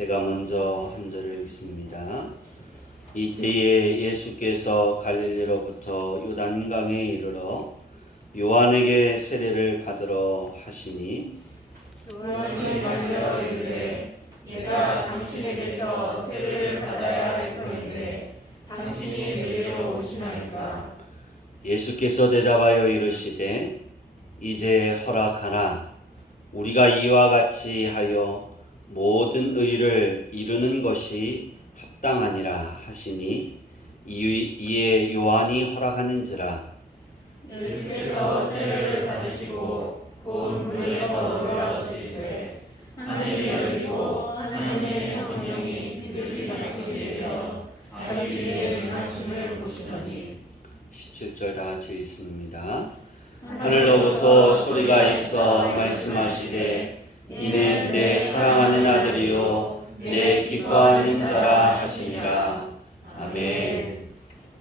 제가 먼저 한 절을 읽습니다. 이때에 예수께서 갈릴리로부터 요단강에 이르러 요한에게 세례를 받으러 하시니 요한이 말려 이르되 내가 당신에게서 세례를 받아야 할 터인데 당신이 내게로 오시나이까. 예수께서 대답하여 이르시되 이제 허락하나 우리가 이와 같이 하여 모든 의를 이루는 것이 합당하니라 하시니 이에 요한이 허락하는지라. 예수께서 세례를 받으시고 곧 물에서 올라오시되 하늘이 열리고 하나님의 성령이 비둘기 같이 내려 자기 위에 임하심을 보시더니. 17절 다 같이 읽습니다. 하늘로부터 소리가 있어 말씀하시되 이는 내 사랑하는 아들이요 내 기뻐하는 자라 하시니라. 아멘.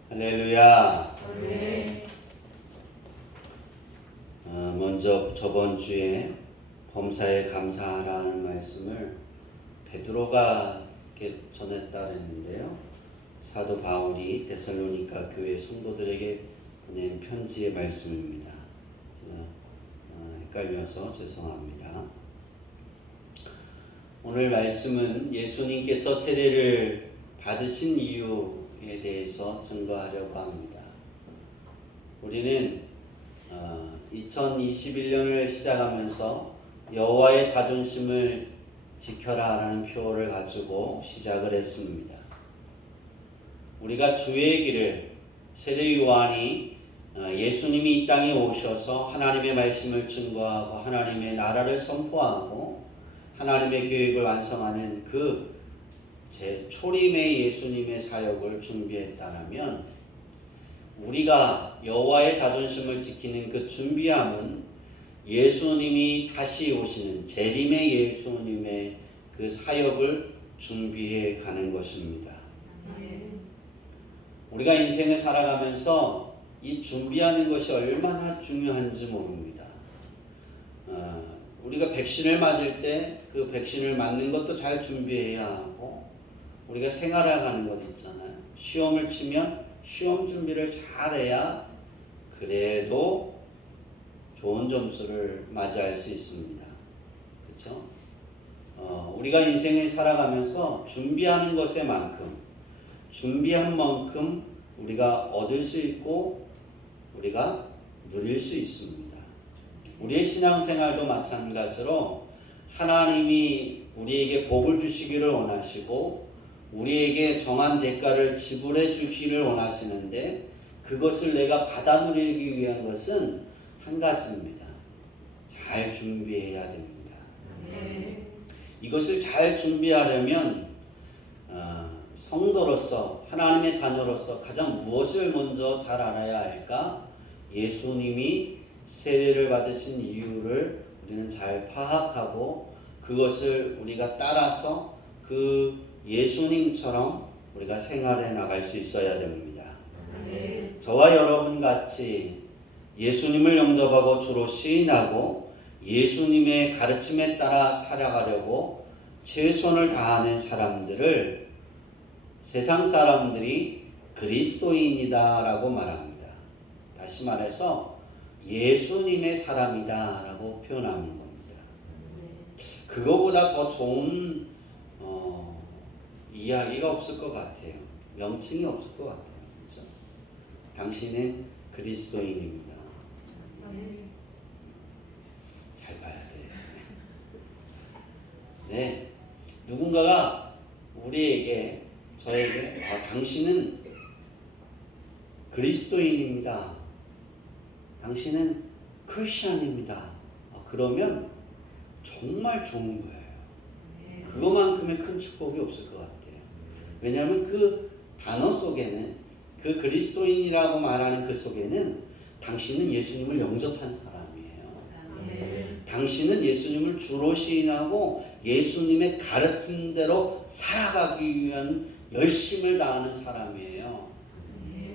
할렐루야. 먼저 저번 주에 범사에 감사하라는 말씀을 베드로가 전했다 그랬는데요. 사도 바울이 데살로니가 교회 성도들에게 보낸 편지의 말씀입니다. 헷갈려서 죄송합니다. 오늘 말씀은 예수님께서 세례를 받으신 이유에 대해서 증거하려고 합니다. 우리는 2021년을 시작하면서 여호와의 자존심을 지켜라라는 표어를 가지고 시작을 했습니다. 우리가 주의 길을, 세례 요한이 예수님이 이 땅에 오셔서 하나님의 말씀을 증거하고 하나님의 나라를 선포하고 하나님의 계획을 완성하는 그 초림의 예수님의 사역을 준비했다면, 우리가 여호와의 자존심을 지키는 그 준비함은 예수님이 다시 오시는 재림의 예수님의 그 사역을 준비해 가는 것입니다. 우리가 인생을 살아가면서 이 준비하는 것이 얼마나 중요한지 모릅니다. 우리가 백신을 맞을 때 그 백신을 맞는 것도 잘 준비해야 하고, 우리가 생활하는 것 있잖아요. 시험을 치면 시험 준비를 잘해야 그래도 좋은 점수를 맞이할 수 있습니다. 그렇죠? 우리가 인생을 살아가면서 준비하는 것에 만큼, 준비한 만큼 우리가 얻을 수 있고 우리가 누릴 수 있습니다. 우리의 신앙생활도 마찬가지로 하나님이 우리에게 복을 주시기를 원하시고 우리에게 정한 대가를 지불해 주기를 원하시는데, 그것을 내가 받아 누리기 위한 것은 한 가지입니다. 잘 준비해야 됩니다. 이것을 잘 준비하려면 성도로서, 하나님의 자녀로서 가장 무엇을 먼저 잘 알아야 할까? 예수님이 세례를 받으신 이유를 우리는 잘 파악하고 그것을 우리가 따라서 그 예수님처럼 우리가 생활해 나갈 수 있어야 됩니다. 저와 여러분 같이 예수님을 영접하고 주로 시인하고 예수님의 가르침에 따라 살아가려고 최선을 다하는 사람들을 세상 사람들이 그리스도인이다 라고 말합니다. 다시 말해서 예수님의 사람이다 라고 표현하는 겁니다. 그거보다 더 좋은 이야기가 없을 것 같아요. 명칭이 없을 것 같아요. 그렇죠? 당신은 그리스도인입니다. 잘 봐야 돼요. 네, 누군가가 우리에게, 저에게 당신은 그리스도인입니다. 당신은 크리스천입니다. 그러면 정말 좋은 거예요. 그것만큼의 큰 축복이 없을 것 같아요. 왜냐하면 그 단어 속에는, 그 그리스도인이라고 말하는 그 속에는 당신은 예수님을 영접한 사람이에요. 당신은 예수님을 주로 시인하고 예수님의 가르침대로 살아가기 위한 열심을 다하는 사람이에요.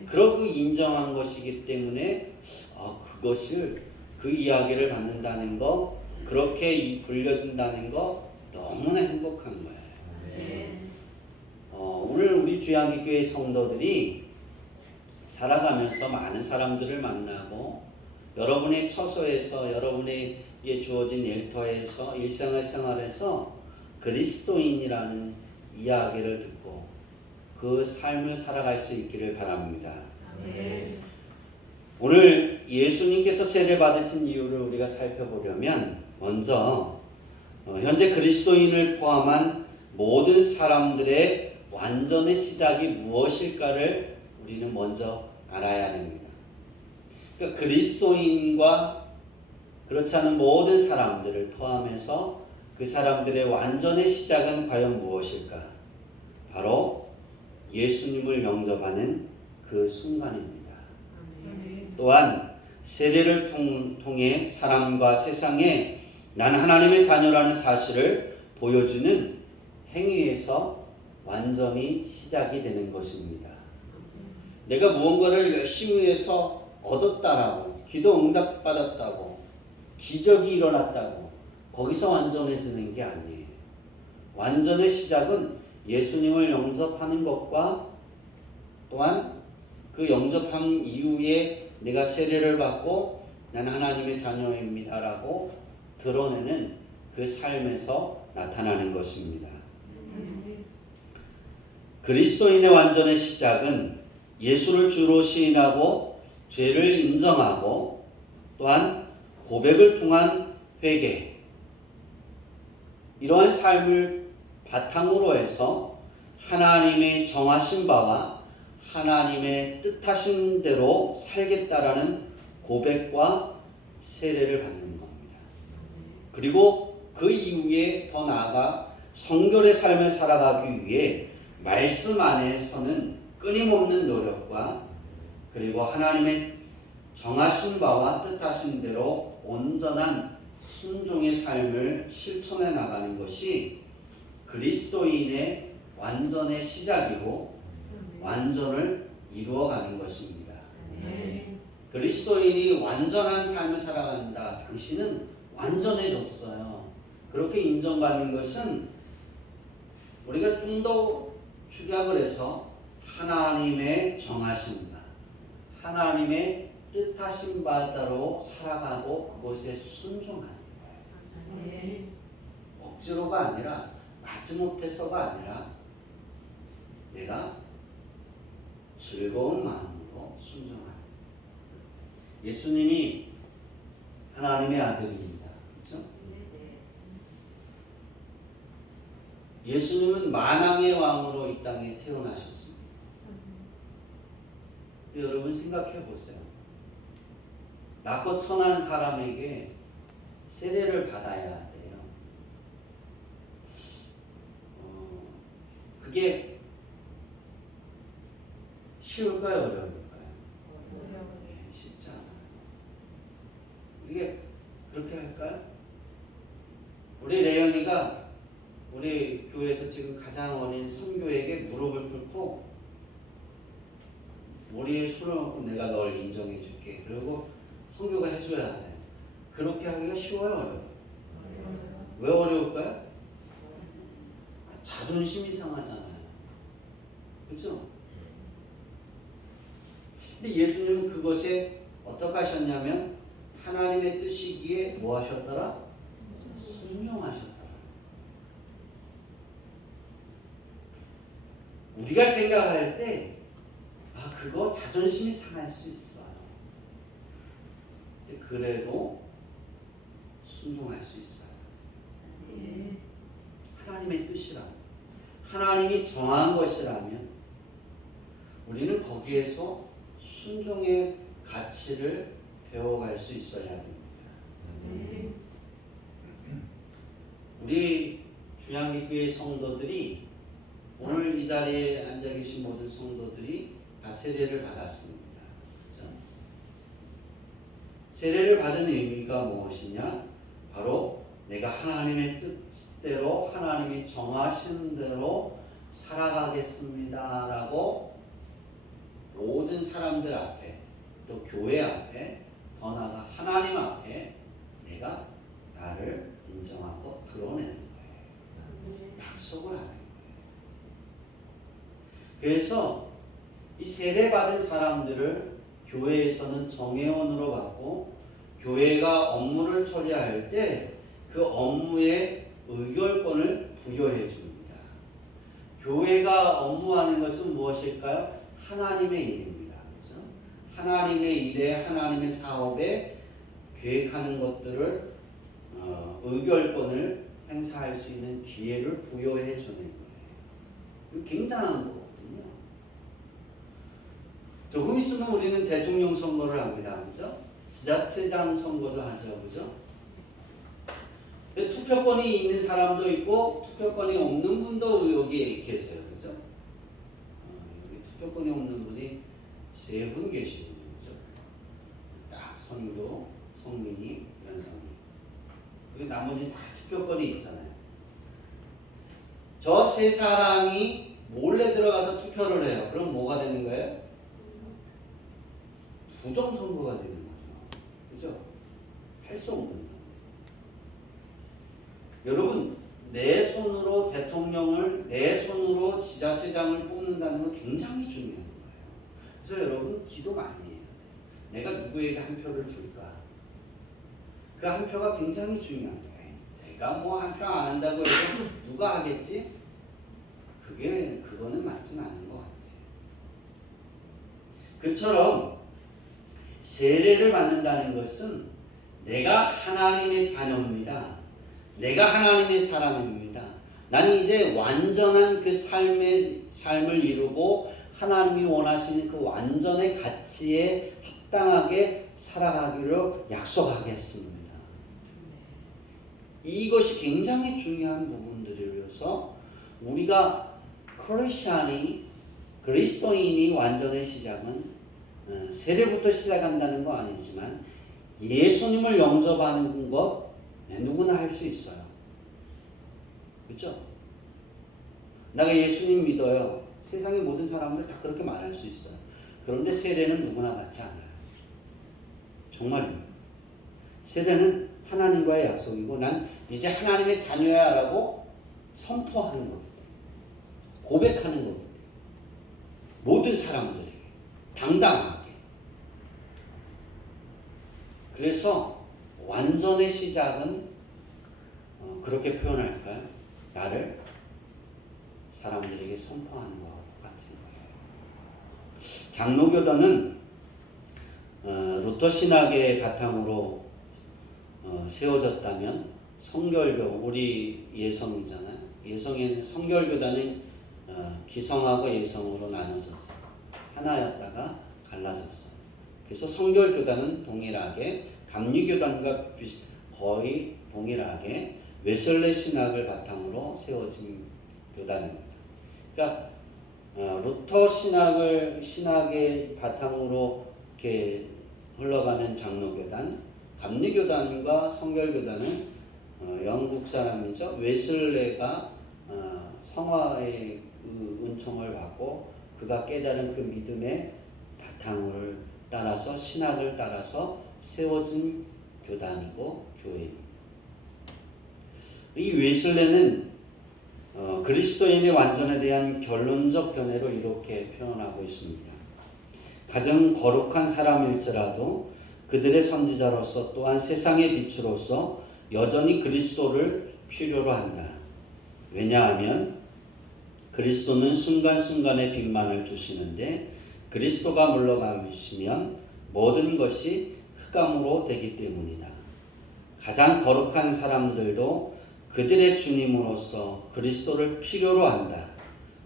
그러고 인정한 것이기 때문에 그것을, 그 이야기를 받는다는 거, 그렇게 불려진다는 거 너무나 행복한 거예요. 주양기교회 성도들이 살아가면서 많은 사람들을 만나고 여러분의 처소에서 여러분에게 주어진 일터에서 일상을 생활해서 그리스도인이라는 이야기를 듣고 그 삶을 살아갈 수 있기를 바랍니다. 아멘. 오늘 예수님께서 세례 받으신 이유를 우리가 살펴보려면 먼저 현재 그리스도인을 포함한 모든 사람들의 완전의 시작이 무엇일까를 우리는 먼저 알아야 됩니다. 그러니까 그리스도인과 그렇지 않은 모든 사람들을 포함해서 그 사람들의 완전의 시작은 과연 무엇일까? 바로 예수님을 영접하는 그 순간입니다. 또한 세례를 통해 사람과 세상에 난 하나님의 자녀라는 사실을 보여주는 행위에서 완전히 시작이 되는 것입니다. 내가 무언가를 열심히 해서 얻었다라고, 기도 응답받았다고, 기적이 일어났다고 거기서 완전해지는 게 아니에요. 완전의 시작은 예수님을 영접하는 것과 또한 그 영접한 이후에 내가 세례를 받고 난 하나님의 자녀입니다라고 드러내는 그 삶에서 나타나는 것입니다. 그리스도인의 완전의 시작은 예수를 주로 시인하고 죄를 인정하고 또한 고백을 통한 회개, 이러한 삶을 바탕으로 해서 하나님의 정하신 바와 하나님의 뜻하신 대로 살겠다라는 고백과 세례를 받는 겁니다. 그리고 그 이후에 더 나아가 성결의 삶을 살아가기 위해 말씀 안에서는 끊임없는 노력과 그리고 하나님의 정하신 바와 뜻하신 대로 온전한 순종의 삶을 실천해 나가는 것이 그리스도인의 완전의 시작이고 완전을 이루어가는 것입니다. 그리스도인이 완전한 삶을 살아간다. 당신은 완전해졌어요. 그렇게 인정받는 것은 우리가 좀 더 축약을 해서 하나님의 정하신 바, 하나님의 뜻하신 바대로 살아가고 그것에 순종하는 거예요. 억지로가 아니라 마지못해서가 아니라 내가 즐거운 마음으로 순종하는 거예요. 예수님이 하나님의 아들입니다. 그렇죠? 예수님은 만왕의 왕으로 이 땅에 태어나셨습니다. 여러분 생각해 보세요. 낮고 천한 사람에게 세례를 받아야 돼요. 그게 쉬울까요? 어려울까요? 네, 쉽지 않아요. 이게 그렇게 할까요? 우리 레연이가 우리 교회에서 지금 가장 어린 선교에게 무릎을 꿇고 머리에 손을 얹고 내가 널 인정해 줄게. 그리고 선교가 해줘야 돼. 그렇게 하기가 쉬워요? 어려워요? 왜 어려울까요? 자존심이 상하잖아요. 그렇죠? 근데 예수님은 그것에 어떻게 하셨냐면 하나님의 뜻이기에 뭐 하셨더라? 순종하셨더라. 우리가 생각할 때 그거 자존심이 상할 수 있어요. 근데 그래도 순종할 수 있어요. 하나님의 뜻이라면, 하나님이 정한 것이라면 우리는 거기에서 순종의 가치를 배워갈 수 있어야 됩니다. 우리 주양기교회 성도들이 오늘 이 자리에 앉아 계신 모든 성도들이 다 세례를 받았습니다. 그렇죠? 세례를 받은 의미가 무엇이냐? 바로 내가 하나님의 뜻대로 하나님이 정하신 대로 살아가겠습니다 라고 모든 사람들 앞에 또 교회 앞에 더 나아가 하나님 앞에 내가 나를 인정하고 드러내는 거예요. 약속을 하는 거예요. 그래서 이 세례받은 사람들을 교회에서는 정회원으로 받고 교회가 업무를 처리할 때 그 업무에 의결권을 부여해 줍니다. 교회가 업무하는 것은 무엇일까요? 하나님의 일입니다. 그렇죠? 하나님의 일에 하나님의 사업에 계획하는 것들을 의결권을 행사할 수 있는 기회를 부여해 주는 거예요. 굉장한 거거든요. 조금 있으면 우리는 대통령 선거를 합니다. 그죠? 지자체장 선거도 하죠. 그죠? 투표권이 있는 사람도 있고 투표권이 없는 분도 여기에 계세요. 그죠? 여기 투표권이 없는 분이 3분 계시군요. 그죠? 딱 선교, 성민이, 연성이. 그리고 나머지 다 투표권이 있잖아요. 저 3사람이 몰래 들어가서 투표를 해요. 그럼 뭐가 되는 거예요? 부정선거가 되는 거죠. 그죠? 할 수 없는 거예요. 여러분, 내 손으로 대통령을, 내 손으로 지자체장을 뽑는다는 건 굉장히 중요한 거예요. 그래서 여러분, 기도 많이 해야 돼요. 내가 누구에게 한 표를 줄까? 그 한 표가 굉장히 중요한 거예요. 내가 뭐 한 표 안 한다고 해서 누가 하겠지? 그거는 맞진 않은 것 같아요. 그처럼 세례를 받는다는 것은 내가 하나님의 자녀입니다. 내가 하나님의 사람입니다. 나는 이제 완전한 그 삶을 이루고 하나님이 원하시는 그 완전의 가치에 합당하게 살아가기로 약속하겠습니다. 이것이 굉장히 중요한 부분들이어서 우리가 그리스도인이 완전의 시작은 세례부터 시작한다는 거 아니지만 예수님을 영접하는 것 누구나 할 수 있어요. 그렇죠? 내가 예수님 믿어요. 세상의 모든 사람들 다 그렇게 말할 수 있어요. 그런데 세례는 누구나 받지 않아요. 정말입니다. 세례는 하나님과의 약속이고 난 이제 하나님의 자녀야 라고 선포하는 거기 때문에 고백하는 거기 때문에 모든 사람들에게 당당하게. 그래서 완전의 시작은 그렇게 표현할까요? 나를 사람들에게 선포하는 것과 같은 거예요. 장로교단은 루터 신학의 바탕으로 세워졌다면 성결교, 우리 예성이잖아요. 예성에는 성결교단은 기성하고 예성으로 나눠졌어요. 하나였다가 갈라졌어요. 그래서 성결교단은 동일하게 감리교단과 거의 동일하게 웨슬레 신학을 바탕으로 세워진 교단입니다. 그러니까 루터 신학의 바탕으로 이렇게 흘러가는 장로교단, 감리교단과 성결교단은 영국 사람이죠. 웨슬레가 성화의 은총을 받고 그가 깨달은 그 믿음의 바탕을 따라서 신학을 따라서 세워진 교단이고 교회입니다. 이 웨슬레는 그리스도인의 완전에 대한 결론적 견해로 이렇게 표현하고 있습니다. 가장 거룩한 사람일지라도 그들의 선지자로서 또한 세상의 빛으로서 여전히 그리스도를 필요로 한다. 왜냐하면 그리스도는 순간순간의 빛만을 주시는데 그리스도가 물러가시면 모든 것이 흑암으로 되기 때문이다. 가장 거룩한 사람들도 그들의 주님으로서 그리스도를 필요로 한다.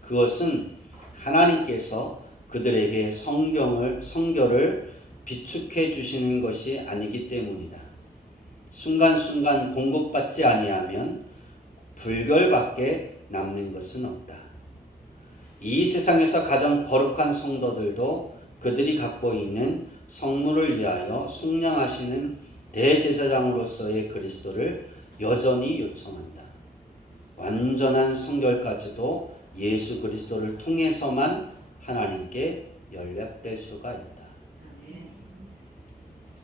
그것은 하나님께서 그들에게 성결을 비축해 주시는 것이 아니기 때문이다. 순간순간 공급받지 아니하면 불결밖에 남는 것은 없다. 이 세상에서 가장 거룩한 성도들도 그들이 갖고 있는 성물을 위하여 속량하시는 대제사장으로서의 그리스도를 여전히 요청한다. 완전한 성결까지도 예수 그리스도를 통해서만 하나님께 연락될 수가 있다.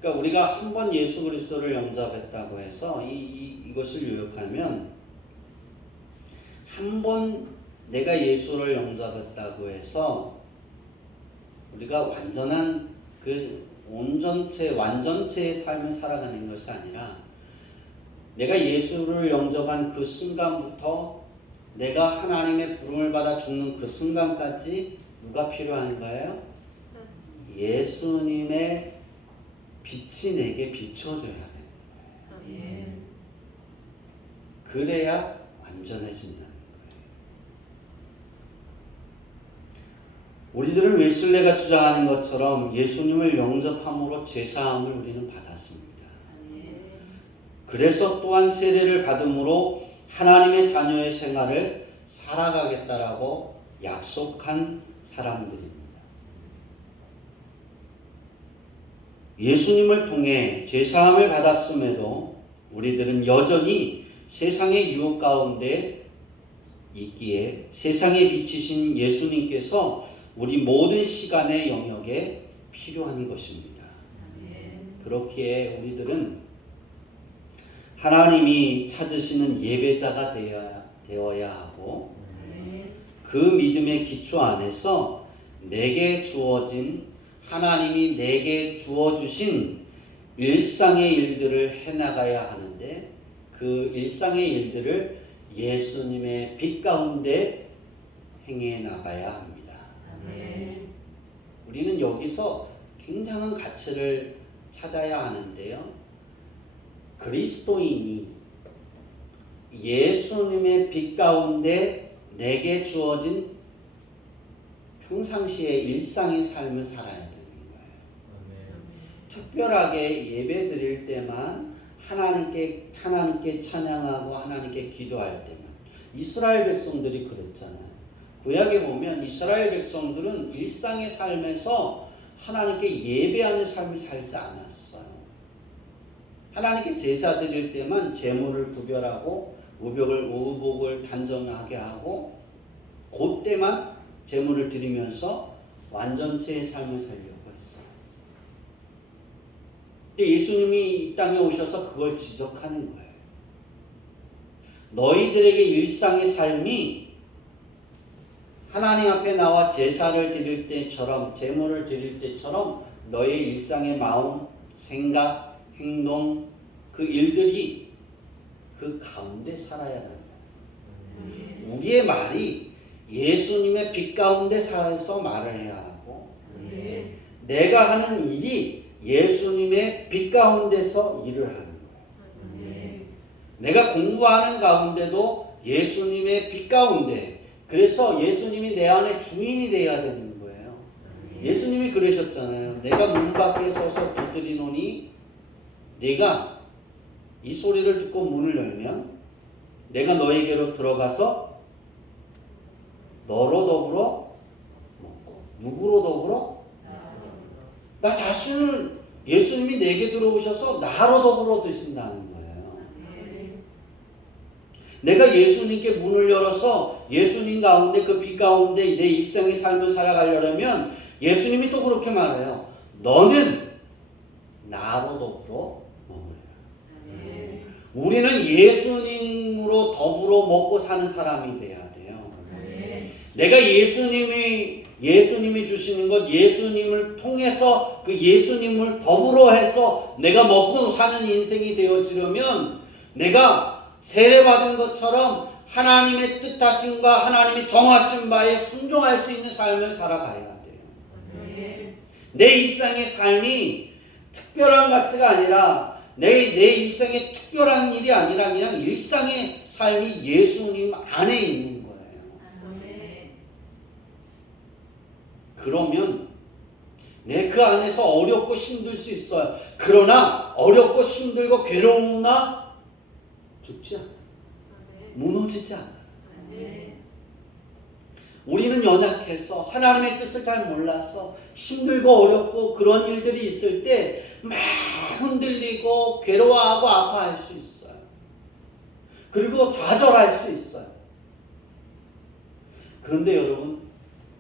그러니까 우리가 한 번 예수 그리스도를 영접했다고 해서 이것을 요약하면 한 번 내가 예수를 영접했다고 해서 우리가 완전한 그 완전체의 삶을 살아가는 것이 아니라 내가 예수를 영접한 그 순간부터 내가 하나님의 부름을 받아 죽는 그 순간까지 누가 필요한 거예요? 예수님의 빛이 내게 비춰줘야 되는 거예요. 그래야 완전해진다는 거예요. 우리들은 웨슬레가 주장하는 것처럼 예수님을 영접함으로 죄사함을 우리는 받았습니다. 그래서 또한 세례를 받음으로 하나님의 자녀의 생활을 살아가겠다라고 약속한 사람들입니다. 예수님을 통해 죄사함을 받았음에도 우리들은 여전히 세상의 유혹 가운데 있기에 세상에 비치신 예수님께서 우리 모든 시간의 영역에 필요한 것입니다. 그렇기에 우리들은 하나님이 찾으시는 예배자가 되어야 하고 그 믿음의 기초 안에서 내게 주어진 하나님이 내게 주어주신 일상의 일들을 해나가야 하는데 그 일상의 일들을 예수님의 빛 가운데 행해 나가야 합니다. 우리는 여기서 굉장한 가치를 찾아야 하는데요. 그리스도인이 예수님의 빛 가운데 내게 주어진 평상시의 일상의 삶을 살아야 되는 거예요. 특별하게 예배 드릴 때만 하나님께 찬양하고 하나님께 기도할 때만. 이스라엘 백성들이 그랬잖아요. 구약에 보면 이스라엘 백성들은 일상의 삶에서 하나님께 예배하는 삶을 살지 않았어요. 하나님께 제사 드릴 때만 제물을 구별하고 우복을 단정하게 하고 그때만 제물을 드리면서 완전체의 삶을 살려고 했어요. 근데 예수님이 이 땅에 오셔서 그걸 지적하는 거예요. 너희들에게 일상의 삶이 하나님 앞에 나와 제사를 드릴 때처럼 제물을 드릴 때처럼 너의 일상의 마음, 생각, 행동 그 일들이 그 가운데 살아야 한다. 우리의 말이 예수님의 빛 가운데 살아서 말을 해야 하고 내가 하는 일이 예수님의 빛 가운데서 일을 하는 거예요. 내가 공부하는 가운데도 예수님의 빛 가운데 그래서 예수님이 내 안에 주인이 되어야 되는 거예요. 예수님이 그러셨잖아요. 내가 문 밖에 서서 두드리노니 네가 이 소리를 듣고 문을 열면 내가 너에게로 들어가서 너로 더불어 먹고 누구로 더불어? 나 자신을 예수님이 내게 들어오셔서 나로 더불어 드신다는 거예요. 내가 예수님께 문을 열어서 예수님 가운데 그 빛 가운데 내 일상의 삶을 살아가려면 예수님이 또 그렇게 말해요. 너는 나로 더불어 먹으라. 우리는 예수님으로 더불어 먹고 사는 사람이 돼야 돼요. 내가 예수님이 주시는 것, 예수님을 통해서 그 예수님을 더불어 해서 내가 먹고 사는 인생이 되어지려면 내가 세례받은 것처럼 하나님의 뜻하심과 하나님의 정하신 바에 순종할 수 있는 삶을 살아가야 돼요. 내 일상의 삶이 특별한 가치가 아니라 내 일상의 특별한 일이 아니라 그냥 일상의 삶이 예수님 안에 있는 거예요. 그러면 내 그 안에서 어렵고 힘들 수 있어요. 그러나 어렵고 힘들고 괴로우나 죽지 않아. 무너지지 않아. 우리는 연약해서 하나님의 뜻을 잘 몰라서 힘들고 어렵고 그런 일들이 있을 때 막 흔들리고 괴로워하고 아파할 수 있어요. 그리고 좌절할 수 있어요. 그런데 여러분,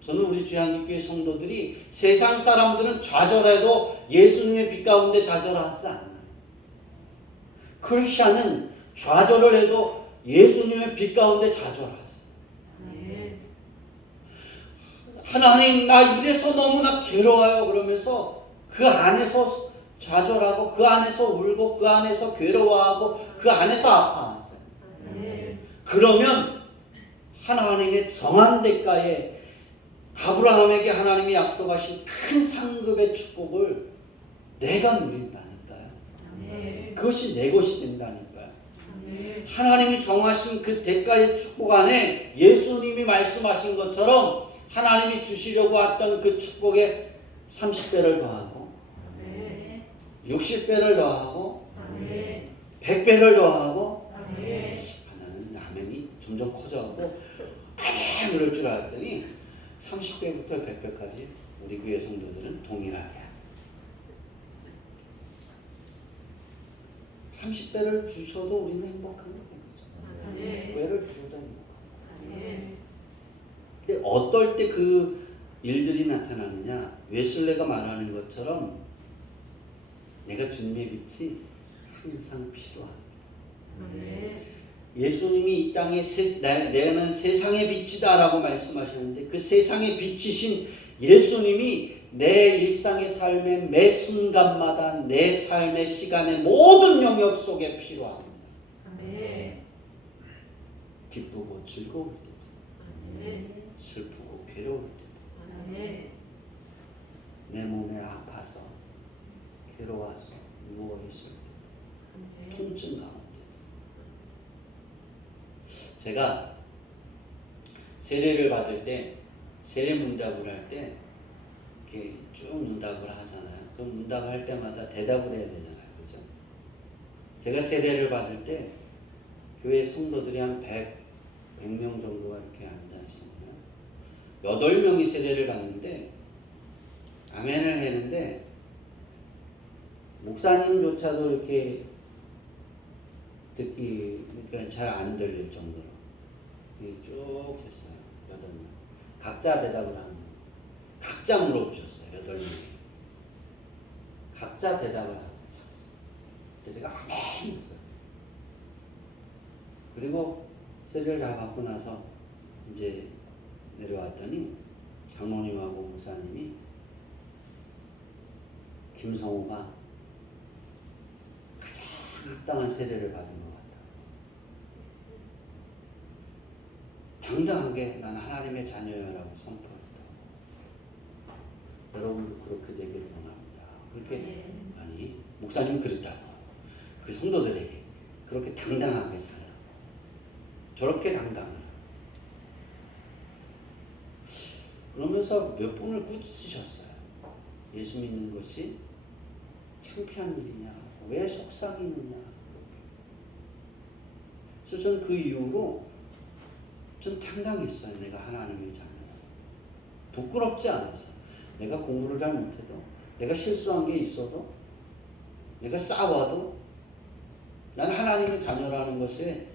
저는 우리 주한국교회 성도들이 세상 사람들은 좌절해도 예수님의 빛 가운데 좌절하지 않아요. 크리스찬은 좌절을 해도 예수님의 빛 가운데 좌절하세요. 하나님 나 이래서 너무나 괴로워요 그러면서 그 안에서 좌절하고 그 안에서 울고 그 안에서 괴로워하고 그 안에서 아파하세요. 그러면 하나님의 정한 대가에 아브라함에게 하나님이 약속하신 큰 상급의 축복을 내가 누린다니까요. 그것이 내 것이 된다니까요. 하나님이 정하신 그 대가의 축복 안에 예수님이 말씀하신 것처럼 하나님이 주시려고 했던 그 축복에 30배를 더하고 60배를 더하고 100배를 더하고 하나는 아멘이 점점 커져가고 아멘 그럴 줄 알았더니 30배부터 100배까지 우리 교회 성도들은 동일하게 30배를 주셔도 우리는 행복한 거예요. 100배를 주셔도 행복한 거예요. 근데 어떨 때 그 일들이 나타나느냐, 웨슬레가 말하는 것처럼 내가 주님의 빛이 항상 필요합니다. 예수님이 이 땅에 내는 세상의 빛이다 라고 말씀하셨는데 그 세상의 빛이신 예수님이 내 일상의 삶의 매 순간마다 내 삶의 시간의 모든 영역 속에 필요합니다. 기쁘고 즐거울 때도 슬프고 괴로울 때도 내 몸에 아파서 괴로워서 누워있을 때도 통증 가운데도 제가 세례를 받을 때 세례 문답을 할 때 이렇게 쭉 문답을 하잖아요. 그럼 문답을 할 때마다 대답을 해야 되잖아요. 그죠? 제가 세례를 받을 때 교회 성도들이 한 100명 정도가 이렇게 앉아 있었나요? 8명이 세례를 받는데 아멘을 했는데 목사님조차도 이렇게 듣기 그러니까 잘 안 들릴 정도로 쭉 했어요. 8명. 각자 대답을 하는 거예요. 각자 물어보셨어요. 8명이. 각자 대답을 하는 거예요. 그래서 제가 아멘 했어요. 그리고 세례를 다 받고 나서 이제 내려왔더니 장로님하고 목사님이 김성호가 가장 합당한 세례를 받은 것 같다. 당당하게 난 하나님의 자녀야라고 선포했다. 여러분도 그렇게 되기를 원합니다. 그렇게 아니 목사님은 그랬다고. 그 성도들에게 그렇게 당당하게 살아. 저렇게 당당하라. 그러면서 몇 분을 꾸짖으셨어요. 예수 믿는 것이 창피한 일이냐, 왜 속삭이느냐. 그래서 저는 그 이후로 좀 당당했어요. 내가 하나님의 자녀다. 부끄럽지 않았어요. 내가 공부를 잘 못해도, 내가 실수한 게 있어도, 내가 싸워도 난 하나님의 자녀라는 것에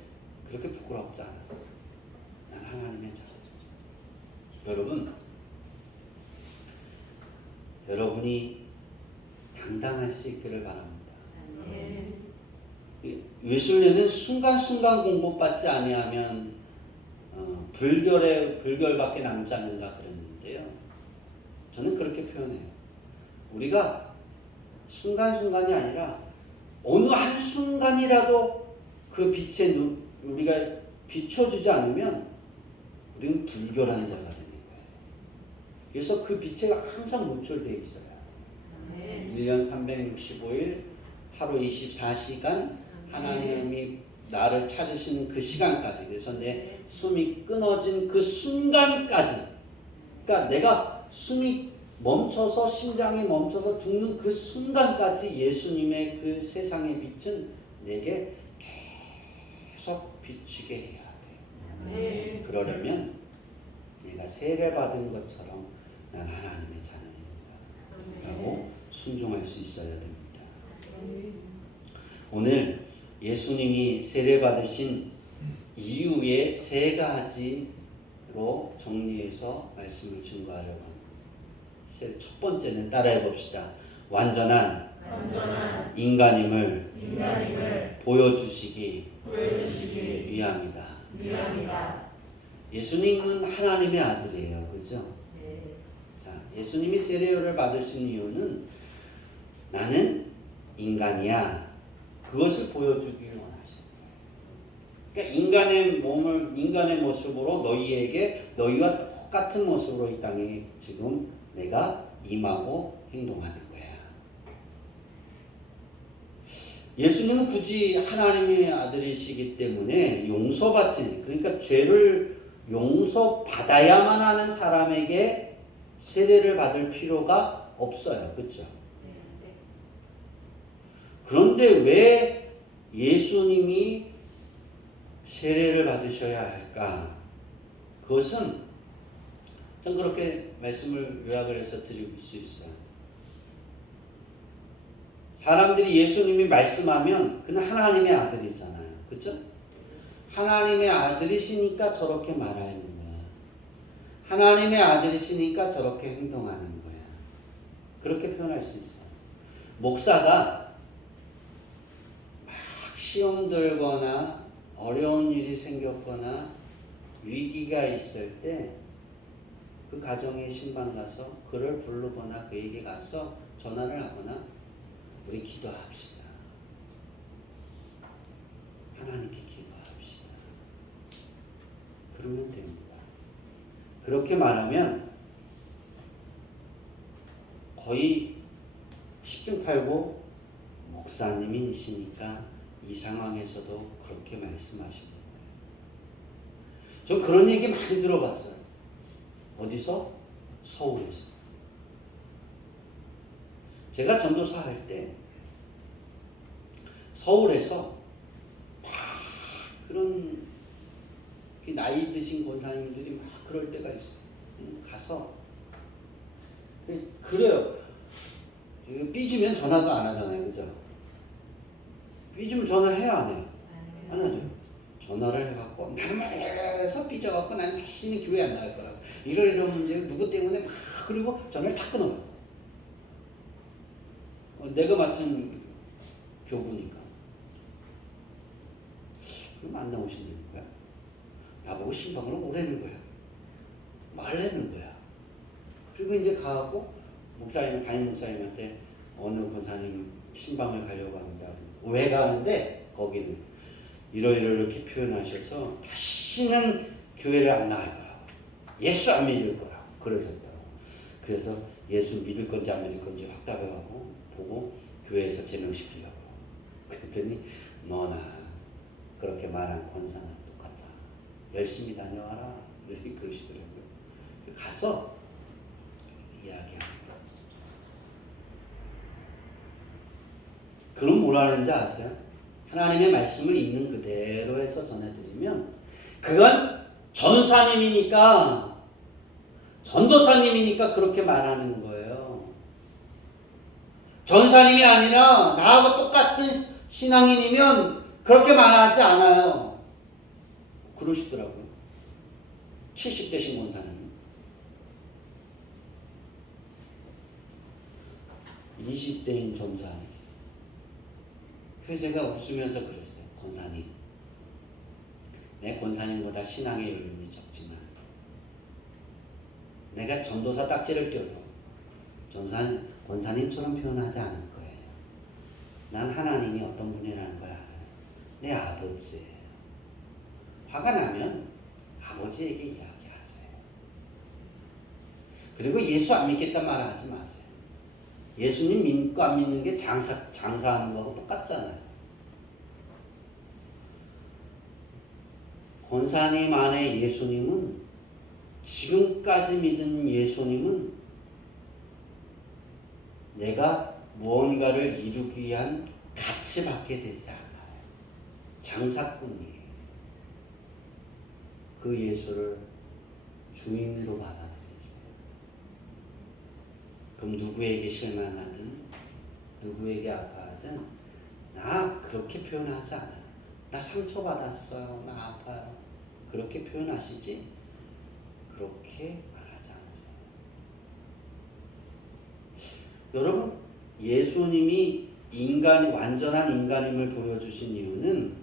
그렇게 부끄럽지 않았어요. 난 하나님의 자녀. 여러분이 당당할 수 있기를 바랍니다. 웨슬레는 순간순간 공급받지 아니하면 불결밖에 남지 않는가 그랬는데요. 저는 그렇게 표현해요. 우리가 순간순간이 아니라 어느 한순간이라도 그 빛에 우리가 비춰주지 않으면 우리는 불결한 자가 되는 거예요. 그래서 그 빛에 항상 노출되어 있어야 돼요. 1년 365일 하루 24시간 하나님이 나를 찾으시는 그 시간까지, 그래서 내 숨이 끊어진 그 순간까지, 그러니까 내가 숨이 멈춰서 심장이 멈춰서 죽는 그 순간까지 예수님의 그 세상의 빛은 내게 계속 비치게 해야 돼. 그러려면 내가 세례받은 것처럼 난 하나님의 자녀입니다 라고 순종할 수 있어야 됩니다. 오늘 예수님이 세례받으신 이유의 3가지로 정리해서 말씀을 증거하려고 합니다. 첫 번째는 따라해 봅시다. 완전한 인간임을 보여주시기 위함이다. 예수님은 하나님의 아들이에요. 그죠? 예수님이 세례요를 받으신 이유는 나는 인간이야. 그것을 보여주길 원하시는 거예요. 그러니까 인간의 모습으로 너희에게 너희와 똑같은 모습으로 이 땅에 지금 내가 임하고 행동하는 거야. 예수님은 굳이 하나님의 아들이시기 때문에 용서받지, 그러니까 죄를 용서받아야만 하는 사람에게 세례를 받을 필요가 없어요. 그렇죠? 그런데 왜 예수님이 세례를 받으셔야 할까? 그것은 전 그렇게 말씀을 요약을 해서 드릴 수 있어요. 사람들이 예수님이 말씀하면 그는 하나님의 아들이잖아요. 그렇죠? 하나님의 아들이시니까 저렇게 말하는 거야. 하나님의 아들이시니까 저렇게 행동하는 거야. 그렇게 표현할 수 있어요. 목사가 막 시험 들거나 어려운 일이 생겼거나 위기가 있을 때 그 가정의 신방 가서 그를 부르거나 그에게 가서 전화를 하거나 우리 기도합시다. 하나님께 기도합시다. 그러면 됩니다. 그렇게 말하면 거의 10중 8구 목사님이시니까 이 상황에서도 그렇게 말씀하시는 거예요. 전 그런 얘기 많이 들어봤어요. 어디서? 서울에서. 제가 전도사 할 때 서울에서 막 그런 나이 드신 권사님들이 막 그럴 때가 있어요. 가서 그래요. 삐지면 전화도 안 하잖아요. 그죠? 삐지면 전화해요, 안 해요? 안 하죠. 전화를 해갖고 나는 해서 삐져갖고 나는 다시는 교회 안 나갈 거라고. 이런 문제 누구 때문에 막 그리고 전화를 다 끊어요. 내가 맡은 교부니까. 그럼 안 나오신다는 거야? 나보고 신방을 오라는 거야. 말라는 거야. 그리고 이제 가고 목사님, 담임 목사님한테 어느 권사님 신방을 가려고 합니다. 왜 가는데 거기는 이렇게 표현하셔서 다시는 교회를 안 나갈 거라고. 예수 안 믿을 거라고. 그러셨다고. 그래서 예수 믿을 건지 안 믿을 건지 확답해가고 보고 교회에서 제명시키려고. 그랬더니 너나 그렇게 말한 권사는 똑같아. 열심히 다녀와라. 이렇게 그러시더라고요. 가서 이야기하는 거야. 그럼 뭐라 하는지 아세요? 하나님의 말씀을 있는 그대로 해서 전해드리면 그건 전사님이니까 전도사님이니까 그렇게 말하는 거예요. 전사님이 아니라 나하고 똑같은 신앙인이면 그렇게 말하지 않아요. 그러시더라고요. 70대신 권사님. 20대인 전사님. 그래서 제가 웃으면서 그랬어요. 권사님. 내 권사님보다 신앙의 연륜이 적지만 내가 전도사 딱지를 떼어도 권사님처럼 표현하지 않을 거예요. 난 하나님이 어떤 분이라는 걸 알아요. 내 아버지예요. 화가 나면 아버지에게 이야기하세요. 그리고 예수 안 믿겠다 말하지 마세요. 예수님 믿고 안 믿는 게 장사하는 거하고 똑같잖아요. 권사님 안에 예수님은 지금까지 믿은 예수님은 내가 무언가를 이루기 위한 가치 받게 되지 않아요. 장사꾼이에요. 그 예수를 주인으로 받아들이세요. 그럼 누구에게 실망하든 누구에게 아파하든 나 그렇게 표현하지 않아요. 나 상처받았어요. 나 아파요. 그렇게 표현하시지 그렇게 말하지 않으세요. 여러분, 예수님이 완전한 인간임을 보여주신 이유는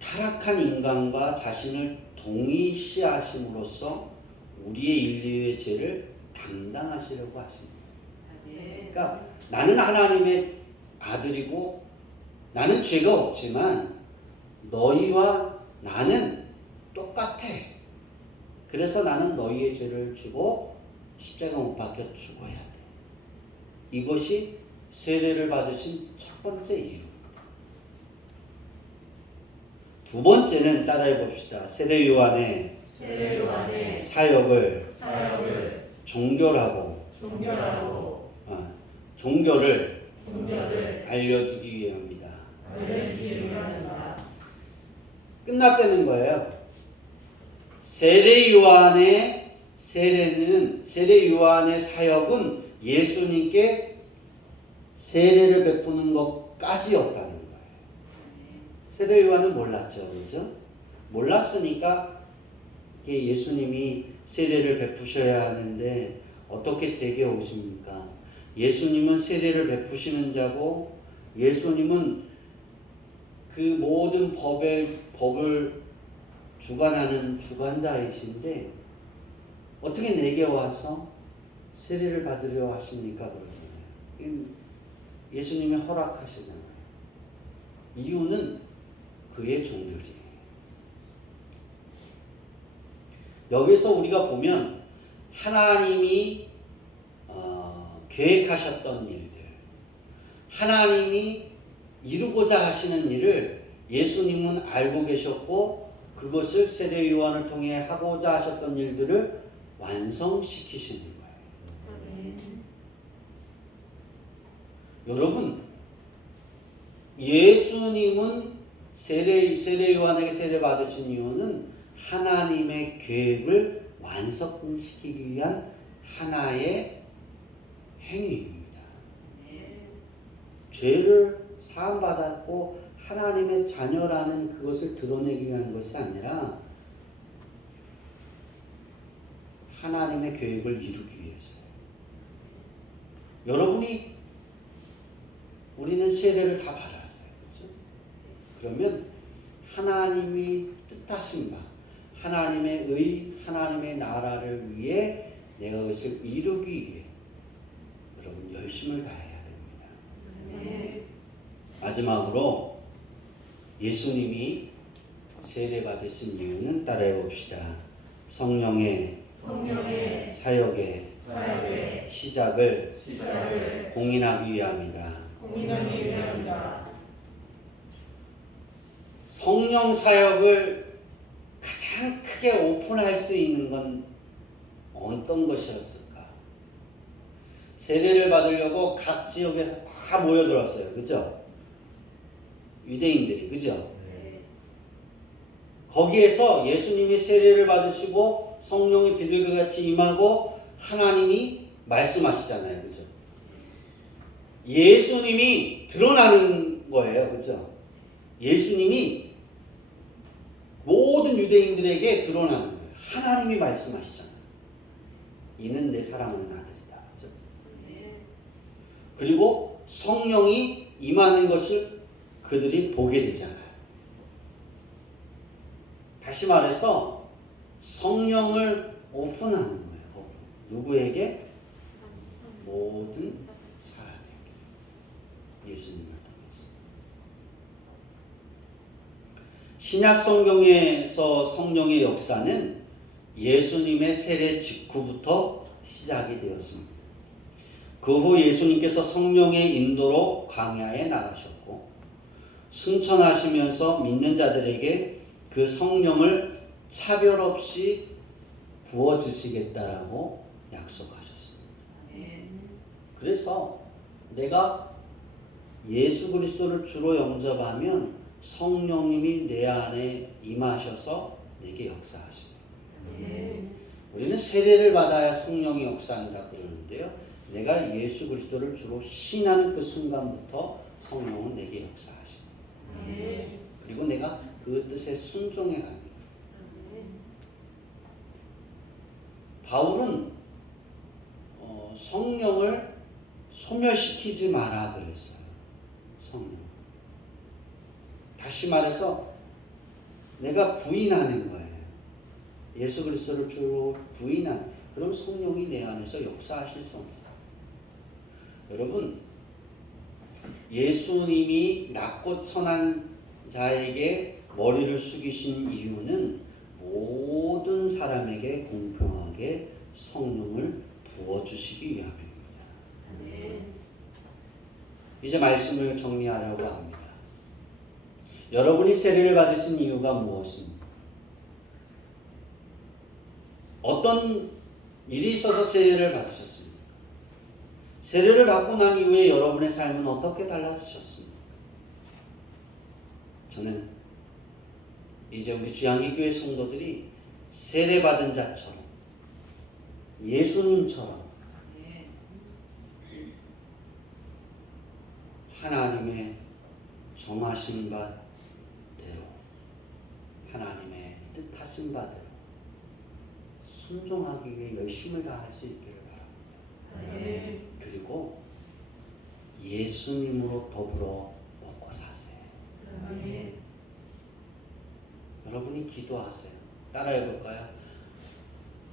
타락한 인간과 자신을 동일시하심으로써 우리의 인류의 죄를 담당하시려고 하십니다. 그러니까 나는 하나님의 아들이고 나는 죄가 없지만 너희와 나는 똑같아. 그래서 나는 너희의 죄를 지고 십자가 못 박혀 죽어야 돼. 이것이 세례를 받으신 첫 번째 이유입니다. 두 번째는 따라해 봅시다. 세례 요한의 사역을 종결하고 종교를 알려주기 위함이다. 끝났다는 거예요. 세례 요한의 사역은 예수님께 세례를 베푸는 것까지였다는 거예요. 세례 요한은 몰랐죠, 그렇죠? 몰랐으니까 예수님이 세례를 베푸셔야 하는데 어떻게 제게 오십니까? 예수님은 세례를 베푸시는 자고 예수님은 그 모든 법을 주관하는 주관자이신데 어떻게 내게 와서 세례를 받으려 하십니까? 그러잖아요. 예수님이 허락하시잖아요. 이유는 그의 종결이에요. 여기서 우리가 보면 하나님이 계획하셨던 일들, 하나님이 이루고자 하시는 일을 예수님은 알고 계셨고 그것을 세례 요한을 통해 하고자 하셨던 일들을 완성시키시는 거예요. 여러분, 예수님은 세례 요한에게 세례 받으신 이유는 하나님의 계획을 완성시키기 위한 하나의 행위입니다. 죄를 사함받았고 하나님의 자녀라는 그것을 드러내기 위한 것이 아니라 하나님의 계획을 이루기 위해서요. 우리는 세례를 다 받았어요. 그렇죠? 그러면 하나님이 뜻하신 바, 하나님의 나라를 위해 내가 그것을 이루기 위해 여러분 열심을 다해야 됩니다. 마지막으로 예수님이 세례 받으신 이유는 따라해 봅시다. 성령의 사역의 시작을 공인하기 위함이다. 성령 사역을 가장 크게 오픈할 수 있는 건 어떤 것이었을까? 세례를 받으려고 각 지역에서 다 모여들었어요. 그죠? 유대인들이, 그죠? 거기에서 예수님이 세례를 받으시고 성령이 비둘기같이 임하고 하나님이 말씀하시잖아요. 그죠? 예수님이 드러나는 거예요. 그죠? 예수님이 모든 유대인들에게 드러나는 거예요. 하나님이 말씀하시잖아요. 이는 내 사랑하는 아들이다. 그죠? 그리고 성령이 임하는 것을 그들이 보게 되잖아요. 다시 말해서 성령을 오픈하는 거예요. 누구에게? 모든 사람에게. 예수님을 통해서. 신약 성경에서 성령의 역사는 예수님의 세례 직후부터 시작이 되었습니다. 그 후 예수님께서 성령의 인도로 광야에 나가셨고 승천하시면서 믿는 자들에게 그 성령을 차별 없이 부어주시겠다라고 약속하셨습니다. 그래서 내가 예수 그리스도를 주로 영접하면 성령님이 내 안에 임하셔서 내게 역사하십니다. 우리는 세례를 받아야 성령이 역사한다 그러는데요. 내가 예수 그리스도를 주로 신하는 그 순간부터 성령은 내게 역사하십니다. 그리고 내가 그 뜻에 순종해 갑니다. 바울은 성령을 소멸시키지 마라 그랬어요. 성령. 다시 말해서 내가 부인하는 거예요. 예수 그리스도를 주로 부인한 그런 성령이 내 안에서 역사하실 수 없다. 여러분, 예수님이 낮고 천한 자에게 머리를 숙이신 이유는 모든 사람에게 공평하게 성령을 부어주시기 위함입니다. 이제 말씀을 정리하려고 합니다. 여러분이 세례를 받으신 이유가 무엇입니까? 어떤 일이 있어서 세례를 받으셨습니까? 세례를 받고 난 이후에 여러분의 삶은 어떻게 달라지셨습니까? 저는 이제 우리 주양기교회 성도들이 세례받은 자처럼 예수님처럼 하나님의 정하신 바대로 하나님의 뜻하신 바대로 순종하기 위해 열심을 다할 수 있기를 바랍니다. 그리고 예수님으로 더불어 먹고 사세요. 여러분이 기도하세요. 따라해 볼까요?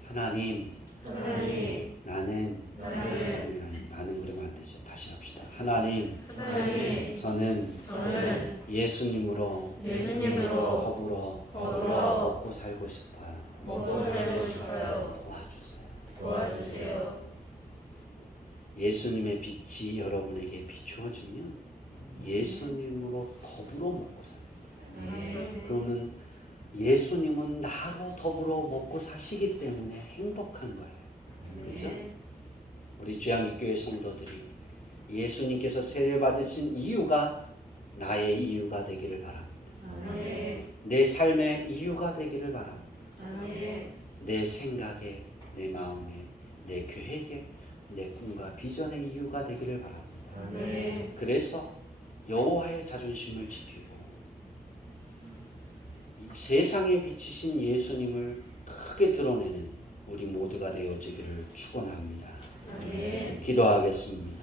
하나님, 나는 그러면 안 되죠. 다시 합시다. 하나님, 저는 예수님으로 더불어 먹고 살고 싶어요. 도와주세요. 예수님의 빛이 여러분에게 비추어지면 예수님으로 더불어 먹고 살아요. 그러면 예수님은 나로 더불어 먹고 사시기 때문에 행복한 거예요. 그렇죠? 우리 주양기교회 성도들이 예수님께서 세례 받으신 이유가 나의 이유가 되기를 바랍니다. 내 삶의 이유가 되기를 바랍니다. 내 생각에, 내 마음에, 내 계획에, 내 꿈과 비전의 이유가 되기를 바랍니다. 그래서 여호와의 자존심을 지키고 세상에 비치신 예수님을 크게 드러내는 우리 모두가 되어지기를 축원합니다. 기도하겠습니다.